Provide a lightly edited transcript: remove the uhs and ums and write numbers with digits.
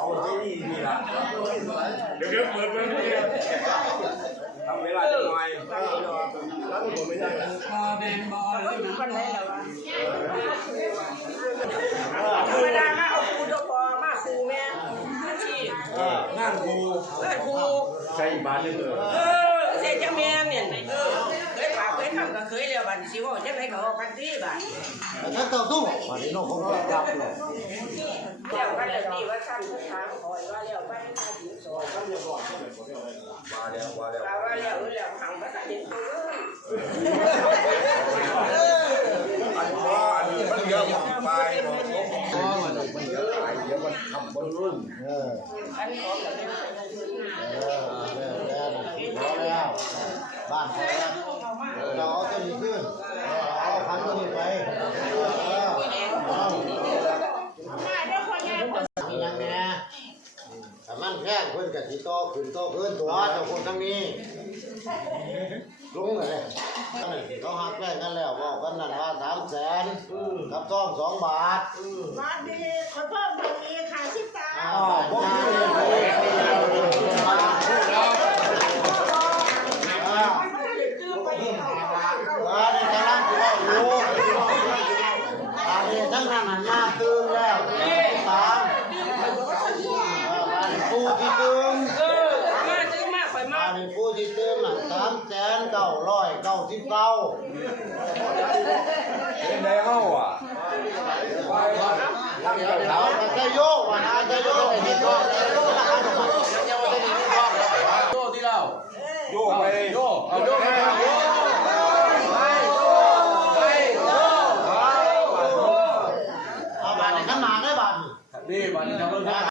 เอาที่นี่ล่ะเดี๋ยวเปิดทำเวลาจะหน่อยแล้วผมไม่ได้พอแบนบอลหรือมันได้แล้วธรรมดามาเอาคูดพอมาคูแม่งานคูใช่บ้านนึงเสียจังแม่เนี่ยเคยปากเคยทำก็เคยเรียกบันสิว่าจังไรก็ออกกันที่บ้านถ้าเต่าตู้วันนี้น้องคงจับเลยเรียกว่าเรื่องนี้ว่าทำทุกครั้งคอยว่าเรียกว่าให้ทำถึงสองว่าแล้วหังภาษาเด็กมันเยอะไปมันเยอะไปเดี๋ยวมันทำบนรุ่นอันนี้ของแบบนี้แล้วบ้านเขาแล้วเราเอาตัวนี้ขึ้นเอาพันตัวนี้ไปมียังไงแต่มันแค่เพิ่นกับที่โตขึ้นโตขึ้นตัวเจ้าคนทั้งนี้ลุงเลยเขาหักแก้กันแล้วบอกกันนั่นว่า300,000กับซ่อม2 บาทมาดีคนเพิ่มตรงนี้ค่ะชิตาพวกนี้ทั้งนั้นหน้าตึงแล้วตามผู้ที่ตึงมาข่อยมาผู้ที่ตึง3,999เป็นไงเฮ้าอ่ะตั้งใจเขาจะโยกว่านะจะโยกที่ก็โยกราคาถูกไหมโยกที่เราโยกไปโยกเอาโยกไปโยกเอาบาทในขันหมากได้บาทนี่บาทในขันหมาก